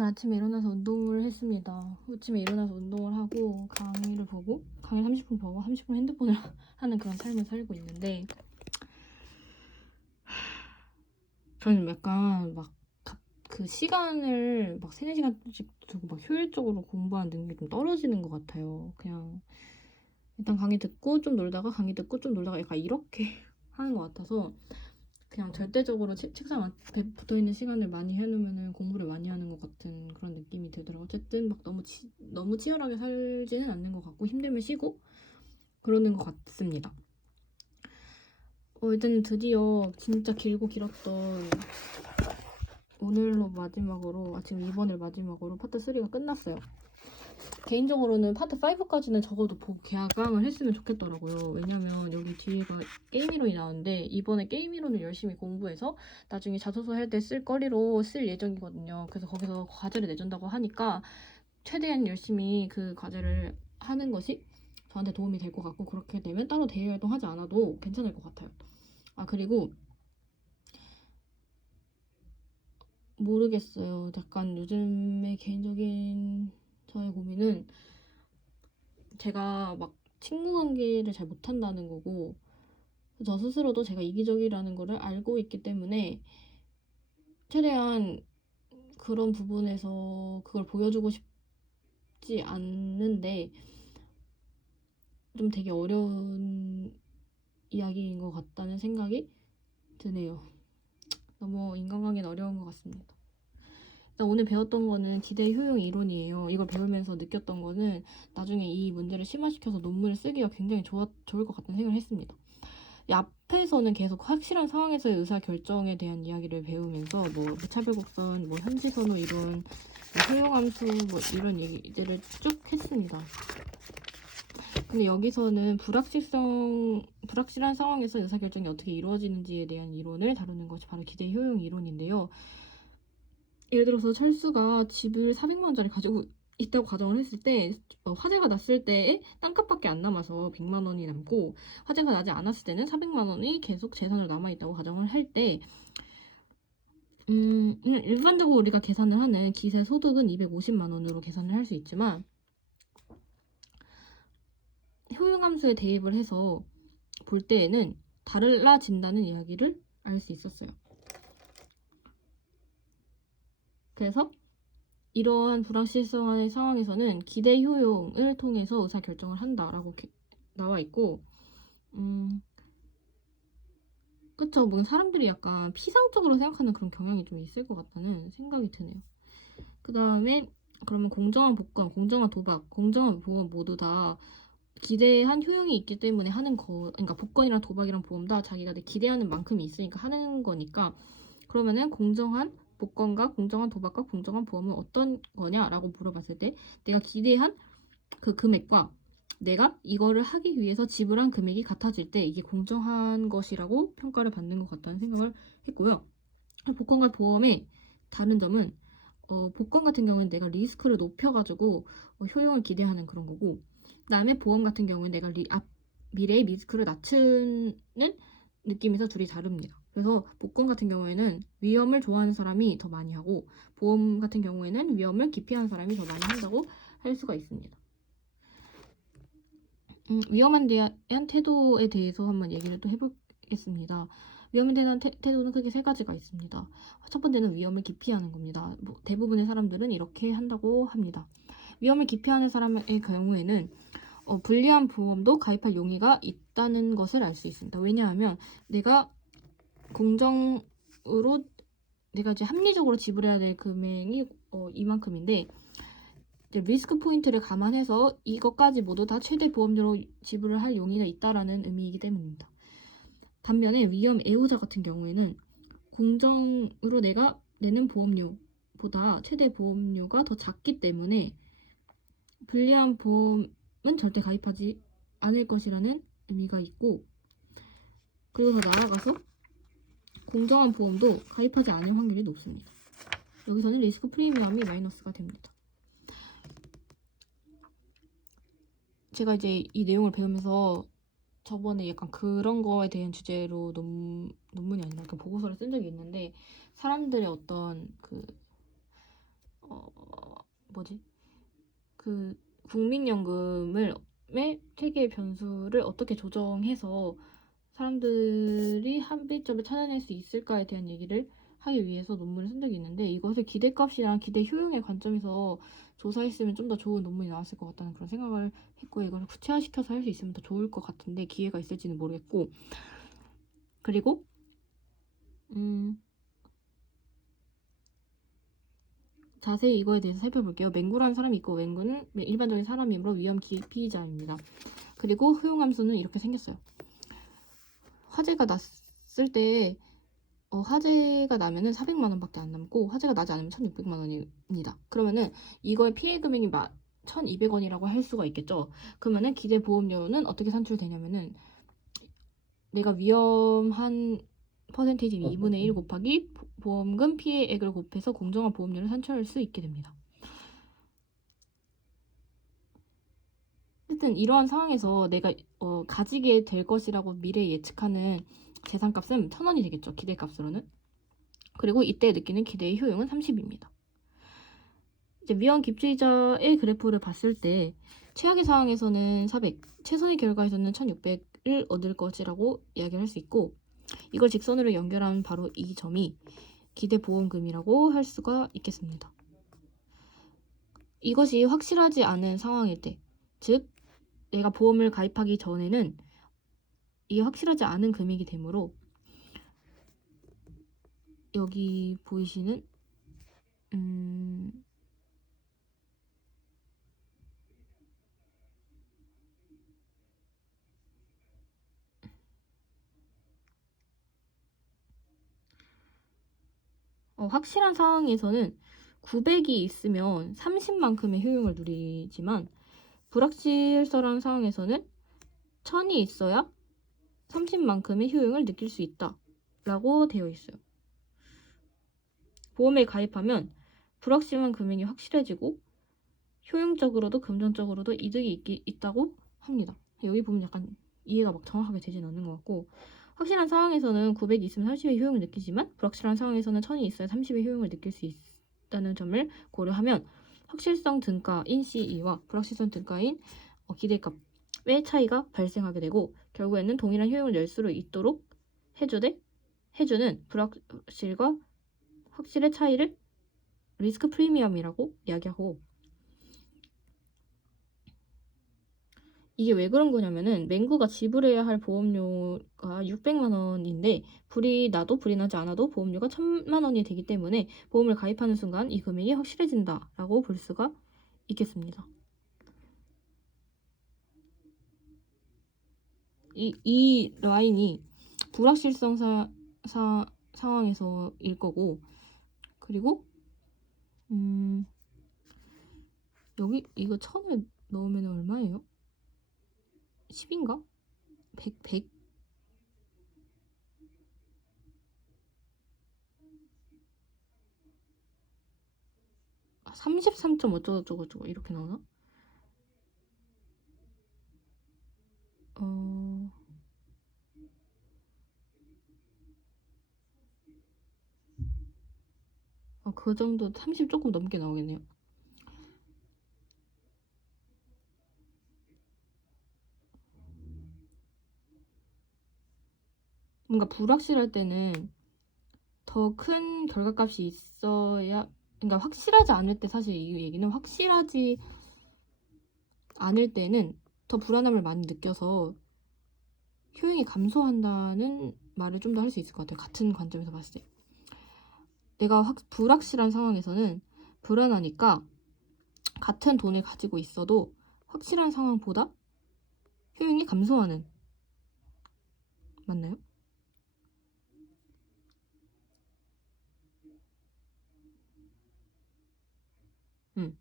오늘 아침에 일어나서 운동을 했습니다. 아침에 일어나서 운동을 하고 강의를 보고 강의 30분 보고 30분 핸드폰을 하는 그런 삶을 살고 있는데 저는 약간 막 그 시간을 막 3, 4시간씩 두고 막 효율적으로 공부하는 능력이 좀 떨어지는 것 같아요. 그냥 일단 강의 듣고 좀 놀다가 강의 듣고 좀 놀다가 약간 이렇게 하는 것 같아서 그냥 절대적으로 책상 앞에 붙어있는 시간을 많이 해놓으면 공부를 많이 하는 것 같은 그런 느낌이 들더라고요. 어쨌든 막 너무 치열하게 살지는 않는 것 같고 힘들면 쉬고 그러는 것 같습니다. 일단 드디어 진짜 길고 길었던 오늘로 마지막으로 지금 이번을 마지막으로 파트 3가 끝났어요. 개인적으로는 파트 5까지는 적어도 보고 개강을 했으면 좋겠더라고요. 왜냐면 여기 뒤에가 게임 이론이 나오는데 이번에 게임 이론을 열심히 공부해서 나중에 자소서 할 때 쓸 거리로 쓸 예정이거든요. 그래서 거기서 과제를 내준다고 하니까 최대한 열심히 그 과제를 하는 것이 저한테 도움이 될 것 같고 그렇게 되면 따로 대외 활동하지 않아도 괜찮을 것 같아요. 그리고 모르겠어요. 약간 요즘에 개인적인 저의 고민은 제가 막 친구 관계를 잘 못한다는 거고 저 스스로도 제가 이기적이라는 거를 알고 있기 때문에 최대한 그런 부분에서 그걸 보여주고 싶지 않는데 좀 되게 어려운 이야기인 것 같다는 생각이 드네요. 너무 인간관계는 어려운 것 같습니다. 일단 오늘 배웠던 거는 기대 효용 이론이에요. 이걸 배우면서 느꼈던 거는 나중에 이 문제를 심화시켜서 논문을 쓰기가 굉장히 좋을 것 같다는 생각을 했습니다. 이 앞에서는 계속 확실한 상황에서의 의사결정에 대한 이야기를 배우면서 무차별 곡선, 현시선호 이론, 효용함수 이런 얘기들을 쭉 했습니다. 근데 여기서는 불확실한 상황에서 의사결정이 어떻게 이루어지는지에 대한 이론을 다루는 것이 바로 기대 효용 이론인데요. 예를 들어서 철수가 집을 400만 원짜리 가지고 있다고 가정을 했을 때 화재가 났을 때 땅값밖에 안 남아서 100만 원이 남고 화재가 나지 않았을 때는 400만 원이 계속 재산으로 남아있다고 가정을 할 때 일반적으로 우리가 계산을 하는 기세 소득은 250만 원으로 계산을 할 수 있지만 효용함수에 대입을 해서 볼 때에는 달라진다는 이야기를 알 수 있었어요. 그래서 이러한 불확실성의 상황에서는 기대 효용을 통해서 의사결정을 한다라고 나와 있고 그쵸. 사람들이 약간 피상적으로 생각하는 그런 경향이 좀 있을 것 같다는 생각이 드네요. 그 다음에 그러면 공정한 복권, 공정한 도박, 공정한 보험 모두 다 기대한 효용이 있기 때문에 하는 그러니까 복권이랑 도박이랑 보험 다 자기가 기대하는 만큼이 있으니까 하는 거니까 그러면은 공정한 복권과 공정한 도박과 공정한 보험은 어떤 거냐라고 물어봤을 때 내가 기대한 그 금액과 내가 이거를 하기 위해서 지불한 금액이 같아질 때 이게 공정한 것이라고 평가를 받는 것 같다는 생각을 했고요. 복권과 보험의 다른 점은 복권 같은 경우는 내가 리스크를 높여가지고 효용을 기대하는 그런 거고 그 다음에 보험 같은 경우는 내가 미래의 리스크를 낮추는 느낌에서 둘이 다릅니다. 그래서 복권 같은 경우에는 위험을 좋아하는 사람이 더 많이 하고 보험 같은 경우에는 위험을 기피하는 사람이 더 많이 한다고 할 수가 있습니다. 위험한 대한 태도에 대해서 한번 얘기를 또 해보겠습니다. 위험에 대한 태도는 크게 3가지가 있습니다. 첫 번째는 위험을 기피하는 겁니다. 대부분의 사람들은 이렇게 한다고 합니다. 위험을 기피하는 사람의 경우에는 불리한 보험도 가입할 용의가 있다는 것을 알 수 있습니다. 왜냐하면 내가 공정으로 내가 이제 합리적으로 지불해야 될 금액이 이만큼인데 이제 리스크 포인트를 감안해서 이것까지 모두 다 최대 보험료로 지불을 할 용의가 있다라는 의미이기 때문입니다. 반면에 위험 애호자 같은 경우에는 공정으로 내가 내는 보험료보다 최대 보험료가 더 작기 때문에 불리한 보험은 절대 가입하지 않을 것이라는 의미가 있고 그리고 더 나아가서 공정한 보험도 가입하지 않을 확률이 높습니다. 여기서는 리스크 프리미엄이 마이너스가 됩니다. 제가 이제 이 내용을 배우면서 저번에 약간 그런 거에 대한 주제로 논문이 아니라 보고서를 쓴 적이 있는데 사람들의 어떤 그 국민연금의 체계 변수를 어떻게 조정해서 사람들이 합의점을 찾아낼 수 있을까에 대한 얘기를 하기 위해서 논문을 쓴 적이 있는데, 이것을 기대값이랑 기대 효용의 관점에서 조사했으면 좀 더 좋은 논문이 나왔을 것 같다는 그런 생각을 했고, 이걸 구체화시켜서 할 수 있으면 더 좋을 것 같은데 기회가 있을지는 모르겠고, 그리고 자세히 이거에 대해서 살펴볼게요. 맹구라는 사람이 있고, 맹구는 일반적인 사람이므로 위험 피의자입니다. 그리고 효용함수는 이렇게 생겼어요. 화재가 났을 때 화재가 나면은 400만 원밖에 안 남고, 화재가 나지 않으면 1,600만 원입니다. 그러면은 이거의 피해 금액이 1,200원이라고 할 수가 있겠죠. 그러면은 기대 보험료는 어떻게 산출되냐면은, 내가 위험한 퍼센테이지 2분의 1 곱하기 보험금 피해액을 곱해서 공정한 보험료를 산출할 수 있게 됩니다. 어쨌든 이러한 상황에서 내가 가지게 될 것이라고 미래에 예측하는 재산값은 1,000원이 되겠죠. 기대값으로는. 그리고 이때 느끼는 기대의 효용은 30입니다. 이제 위험 기피자의 그래프를 봤을 때 최악의 상황에서는 400, 최선의 결과에서는 1,600을 얻을 것이라고 이야기를 할 수 있고, 이걸 직선으로 연결하면 바로 이 점이 기대보험금이라고 할 수가 있겠습니다. 이것이 확실하지 않은 상황일 때, 즉 내가 보험을 가입하기 전에는 이게 확실하지 않은 금액이 되므로, 여기 보이시는 확실한 상황에서는 900이 있으면 30만큼의 효용을 누리지만, 불확실한 상황에서는 1000이 있어야 30만큼의 효용을 느낄 수 있다 라고 되어 있어요. 보험에 가입하면 불확실한 금액이 확실해지고 효용적으로도 금전적으로도 이득이 있다고 합니다. 여기 보면 약간 이해가 막 정확하게 되진 않는 것 같고, 확실한 상황에서는 900이 있으면 30의 효용을 느끼지만, 불확실한 상황에서는 1000이 있어야 30의 효용을 느낄 수 있다는 점을 고려하면 확실성 등가인 CE와 불확실성 등가인 기대값의 차이가 발생하게 되고, 결국에는 동일한 효용을 낼 수 있도록 해주는 불확실과 확실의 차이를 리스크 프리미엄이라고 이야기하고, 이게 왜 그런 거냐면은, 맹구가 지불해야 할 보험료가 600만 원인데 불이 나도 불이 나지 않아도 보험료가 1,000만 원이 되기 때문에 보험을 가입하는 순간 이 금액이 확실해진다라고 볼 수가 있겠습니다. 이 라인이 불확실성 상황에서일 거고, 그리고 여기 이거 1,000을 넣으면 얼마예요? 10인가? 100? 33점 어쩌고저쩌고 이렇게 나오나? 그 정도 30 조금 넘게 나오겠네요. 뭔가 불확실할 때는 더 큰 결과값이 있어야, 그러니까 확실하지 않을 때, 사실 이 얘기는 확실하지 않을 때는 더 불안함을 많이 느껴서 효용이 감소한다는 말을 좀 더 할 수 있을 것 같아요. 같은 관점에서 봤을 때. 내가 불확실한 상황에서는 불안하니까 같은 돈을 가지고 있어도 확실한 상황보다 효용이 감소하는, 맞나요?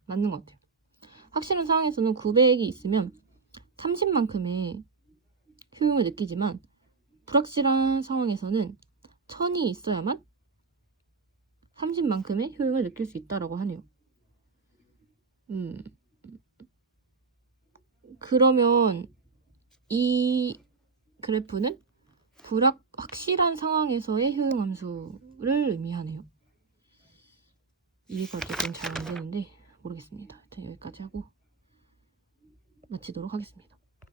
맞는 것 같아요. 확실한 상황에서는 900이 있으면 30만큼의 효용을 느끼지만, 불확실한 상황에서는 1000이 있어야만 30만큼의 효용을 느낄 수 있다라고 하네요. 그러면 이 그래프는 확실한 상황에서의 효용함수를 의미하네요. 이해가 어쨌든 잘 안 되는데 모르겠습니다. 하여튼 여기까지 하고 마치도록 하겠습니다.